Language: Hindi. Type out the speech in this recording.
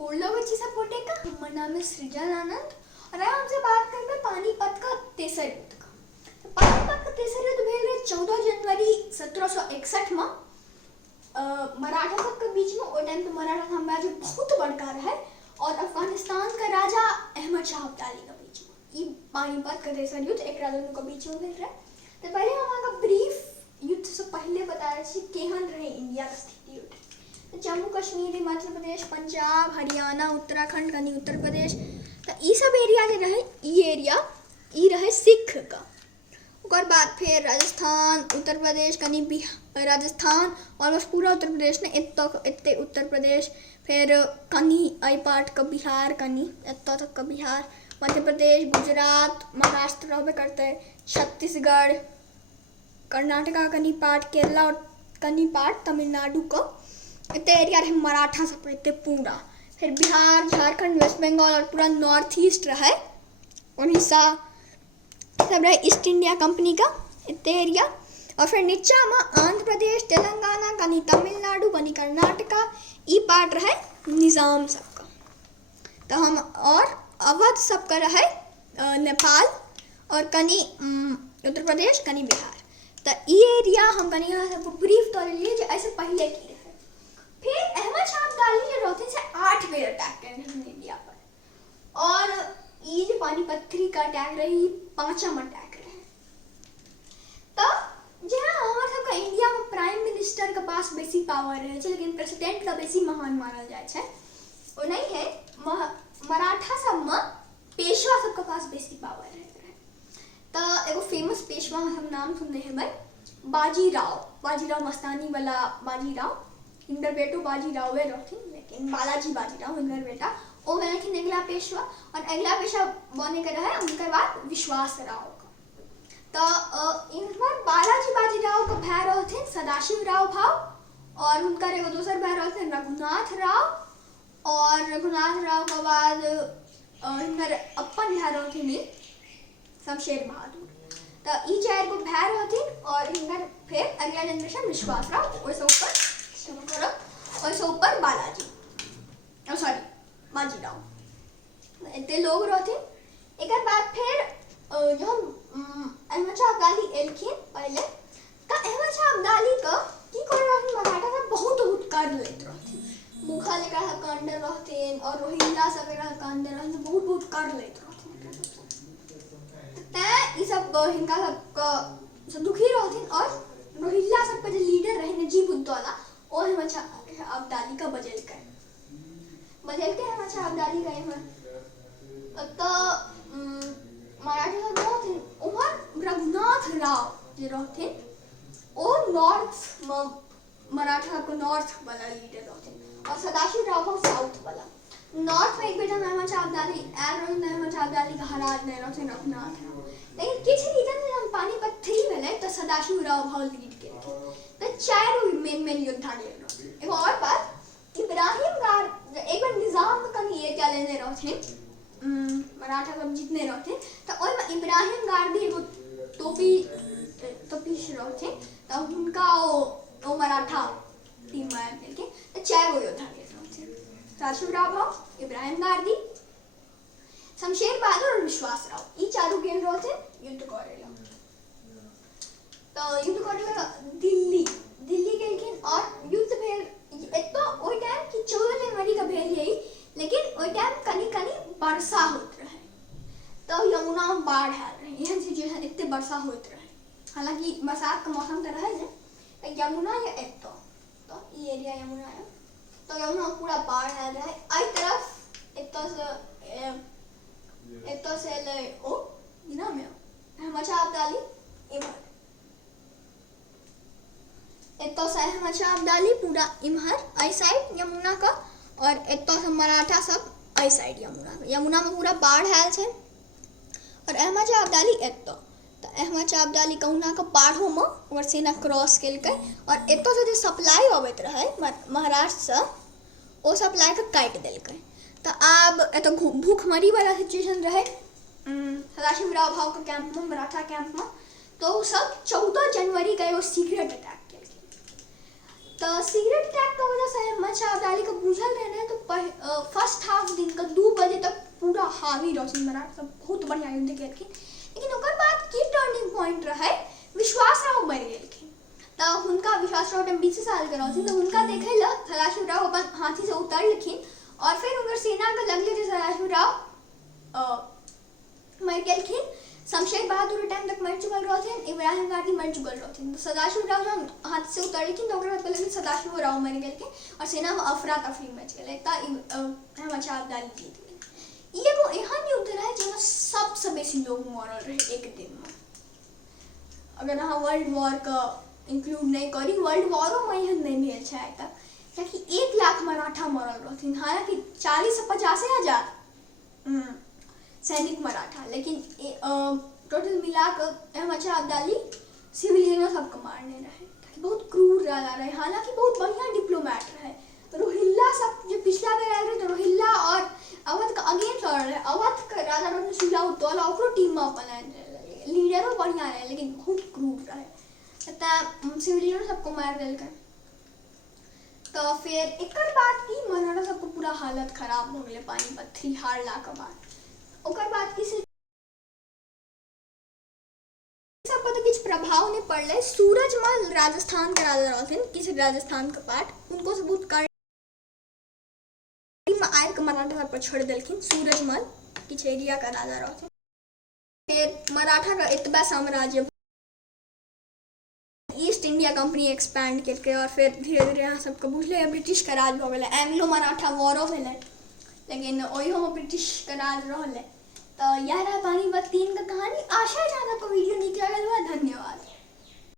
गोल्डोवची सपोर्टे का हमारा नाम है सृजन आनंद और आज हमसे बात करेंगे पानीपत का तेसर युद्ध का। तो पानीपत का तेसर युद्ध भेल रहे 14 जनवरी 1761 में मराठा सब के बीच में। वो टाइम तो मराठा साम्राज्य बहुत बड़का रहा और अफगानिस्तान का राजा अहमद शाह अब्दाली के बीच में। ये पानीपत का तेसर युद्ध एक दोनों के बीच में भेल रहा। तो पहले हमारा ब्रीफ युद्ध से पहले बताया केहन रहे इंडिया का स्थिति युद्ध। जम्मू कश्मीर, हिमाचल प्रदेश, पंजाब, हरियाणा, उत्तराखंड कनी उत्तर प्रदेश, तो ये सब एरिया जो रहे ये रहे सिख का। और बाद फिर राजस्थान, उत्तर प्रदेश कनी राजस्थान ऑलमोस्ट पूरा उत्तर प्रदेश ने इतने उत्तर प्रदेश, फिर कनी आई पार्ट का बिहार, कनी इतना तक का बिहार, मध्य प्रदेश, गुजरात, महाराष्ट्र रहबे करते हैं, छत्तीसगढ़, कर्नाटका कनी पार्ट, केरला और कनी पार्ट तमिलनाडु का इतने एरिया रहे मराठा सब इतने पूरा। फिर बिहार, झारखंड, वेस्ट बंगाल और पूरा नॉर्थ ईस्ट रहे उड़ीसा सब रहे ईस्ट इंडिया कंपनी का इतने एरिया। और फिर नीचा में आंध्र प्रदेश, तेलंगाना कनी तमिलनाडु कनी कर्नाटका ई पार्ट रहे निज़ाम सबका। तो हम और अवध सबका रहे नेपाल और कनी उत्तर प्रदेश कनी बिहार। तो ये एरिया हम कनी सबको ब्रीफ तो लिए जो ऐसे पहले की रहे। फिर अहमद शाह अब्दाली जो रहते से 8 बेर अटैक करे इंडिया पर और ये जो पानीपत का अटैक रही 5वां अटैक रहे। तो जहाँ हमारे सबका इंडिया में प्राइम मिनिस्टर के पास बेसी पावर रहे लेकिन प्रेसिडेंट का बेसी महान मानल जाए छे। वो नहीं है मराठा सब में पेशवा सबके पास बेसी पावर रहे। तो एगो फेमस पेशवा हम नाम सुनने हैं भाई बाजीराव मस्तानी वाला बाजीराव। इनकर बेटो बाजीराव रहथिन लेकिन बालाजी बाजीराव इनकर बेटा वो रहथिन अगला पेशवा। और अगला पेशवा बने के रहे उनके बाद विश्वास राव का। तो इनकर बालाजी बाजीराव का भाई रहथिन सदाशिव राव भाव और उनका एगो दूसर भाई रहथिन रघुनाथ राव। और रघुनाथ राव के बाद इनकर अपन भाई रहथिन शमशेर बहादुर। तो ये 4 गो भाई रहथिन और इनकर फिर अगला जनरेशन विश्वास राव और ऊपर बालाजी बाजीराव इतने लोग रहते। एक बाद फिर जो अहमद शाह अब्दाली एलखिन पहले तो अहमद शाह अब्दाली का की कर रहथिन मराठा सब बहुत कर लेत रहथिन। मुगल का कंडर रहथिन और रोहिल्ला सब का कंडर रहथिन बहुत कर लेत रहथिन। त ई सब हिंका सब दुखी रहथिन और रोहिल्ला सब का जो लीडर रहे नजीबुद्दौला और अहमद शाह अब्दाली का बदल के अहमद शाह अब्दाली गए हैं। तो मराठा सब रहथिन उमर रघुनाथ राव जो रहथिन और नॉर्थ मराठा को नॉर्थ वाला लीडर रहथिन और सदाशिव राव साउथ वाला। नॉर्थ में एक बेटा अहमद शाह अब्दाली अहमद शाह अब्दाली का हराज नहीं रहथिन रघुनाथ राव। लेकिन किसी रीजन से हम पानीपत 3 भेले तो सदाशिव राव भाव लीड के तो 4 मेन योद्धा ले एगो और बात इब्राहिम गार एक बार निजाम का ये क्या लेने रहथिन मराठा सब जितने रहथिन तो ओय में इब्राहिम गार्दी एगो तोपीश रहथिन तो उनका ओ मराठा टीम में लेके तो 4 गो योद्धा ले रहथिन सदाशिव राव भाव, इब्राहिम गार्दी, शमशेर बहादुर और विश्वास राव। ये 4 गेल रहथिन युद्ध करेला। तो युद्ध करेला दिल्ली गेलखिन और युद्ध भेल एतो ओइ टाइम कि 14 जनवरी का भेल यही लेकिन ओइ टाइम कनी वर्षा होत रहे। तो यमुना में बाढ़ आल रहे एहन सिचुएशन इतने वर्षा होत रहे। हालांकि बरसात का मौसम तो रहे जे यमुना या एतो तो ये एरिया यमुना है तो यमुना पूरा बाढ़ आल रहे। आई तरफ एतो से ले ओ ना में अहमद शाह अब्दाली इतो से अहमद शाह अब्दाली पूरा इमहर आई साइड यमुना का और इतो से मराठा सब आई साइड यमुना में पूरा बाढ़ आयल छे। और अहमद शाह अब्दाली इतो तो अहमद शाह अब्दाली कहुना का बाढ़ों में और सेना क्रॉस केलकै और इतो से जो सप्लाई होबत रहे महाराष्ट्र से ओ सप्लाई का काट देलकै। तो अब एतो भूखमरी वाला सिचुएशन रहे सदाशिव राव भाव का कैंप में मराठा कैंप में। तो सब 14 जनवरी का एगो सीक्रेट अटैक। तो सिगरेट अटैक की वजह से अहमद शाह अब्दाली को बुझल रहे तो फर्स्ट हाफ दिन का 2 बजे तक पूरा हावी रहथिन मराठा सब, बहुत बढ़िया युद्ध केलखिन। लेकिन ओकर बाद की टर्निंग पॉइंट रहे, विश्वासराव मरि गेलखिन। तो हुनका विश्वासराव टाइम 20 साल के रहथिन, तो हुनका देखे ला सदाशिवराव अपन हाथी से उतरलखिन और फिर उनकर सेना के लगले जे सदाशिवराव मरि गेलखिन। शमशेर बहादुर टाइम तक मर चुकल रहथिन, इब्राहिम गाजी मर चुकल रहथिन। तो सदाशिवराव जब हाथ से उतरलखिन तो ओकरा बाद कहलखिन सदाशिवराव मर गेलखिन और सेना में अफरा तफरी मच गेलै। अहमद शाह अब्दाली जीत गेल। ई एगो एहन युद्ध रहे जेमे सबसे बेसी लोग मरल रहे एक दिन में। अगर अहाँ वर्ल्ड वॉर का इंक्लूड नहीं करी, वर्ल्ड वॉरो में एहन नहीं भेल छै आइ तक, कियाकि 1 लाख मराठा मरल रहथिन। हालांकि 40 से 50 हजार सैनिक मराठा, लेकिन टोटल मिला कर अहमद शाह अब्दाली सिविलियनों सबको मारने रहे, बहुत क्रूर राजा रहे। हालांकि बहुत बढ़िया डिप्लोमेट रहे। रोहिल्ला सब जो पिछला बेर आयल रहे तो रोहिल्ला और अवध का अगेंस्ट लड़ रहे। अवध का राजा रहे सुजाउद्दौला, ओकरो टीम में अपन आयल रहे, लीडरो बढ़िया रहे लेकिन बहुत क्रूर रहे, तो सिविलियनों सबको मार देलकै। तो फिर एक बाद की मराठा सबको पूरा हालत खराब हो गए पानीपत 3 हारला के बाद। ओकर बाद की सबको तो किछु प्रभाव नहीं पड़ले। सूरजमल राजस्थान के राजा रहथिन, किसी राजस्थान का पार्ट, उनको सबूत कर आय के मराठा सब पर छोड़ देलखिन। सूरजमल किछु एरिया का राजा रहथिन। फिर मराठा का इतबा साम्राज्य, ईस्ट इंडिया कंपनी एक्सपैंड केलकै और फिर धीरे धीरे अहाँ सबके बुझले ब्रिटिश का राज भऽ गेलै। एंग्लो मराठा वॉरो भेलै, लेकिन ओहियो में ब्रिटिश का राज रहलै। तो यह रहा पानीपत 3 का कहानी। आशा है आपको वीडियो नीक लागल बा। धन्यवाद।